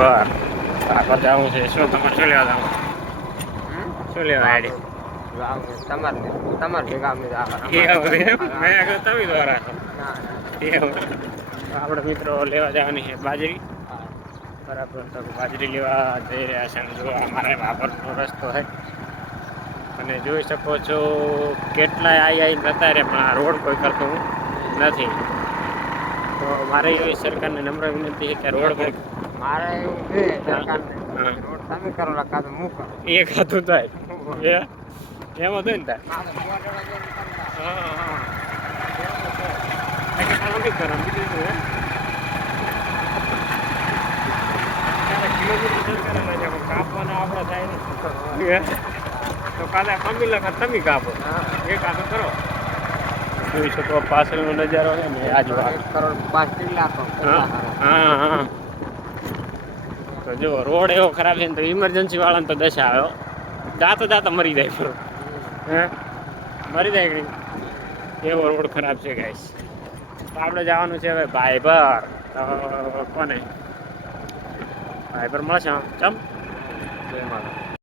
ભાઈભર આગળ જવું છે. શું તમારે શું લેવા જવું? શું લેવા આઈડી તમારે તમારે ભેગા અમે? મેં તમે દ્વારા. આપણે મિત્રો લેવા જવાની છે બાજરી. બરાબર. તો બાજરી લેવા જઈ રહ્યા છે અને જો અમારે વાપરનો રસ્તો છે. અને જોઈ શકો છો કેટલાય આઈ આઈ જતા રહે પણ આ રોડ કોઈ કરતો નથી. તો મારે એવી સરકારને નમ્ર વિનંતી છે કે રોડ કોઈ મારે એવું છે સરકારને રોડ તમે કરો કાં તો હું? કરું એ ખાતું થાય એમ ને થાય કામ સરકારે ના પણ કાપવાના આપણા થાય ને તો કાલે કાપી લખા તમે કાપો. એ કામ કરો. જોઈ શકો પાછળનો નજારો છે ને આ જ વાત. એક કરોડ પાંચ લાખ. હા હા હા. તો જો, રોડ એવો ખરાબ છે ને તો ઇમરજન્સી વાળાને તો દશા આવ્યો દાંતો દાંતો મરી જાય પૂરો હે? મરી જાય કઈ એવો રોડ ખરાબ છે ગાઈસ તો આપણે જવાનું છે હવે ભાઈબર તો કોને? ભાઈબર મળશે ચમ. જય માતા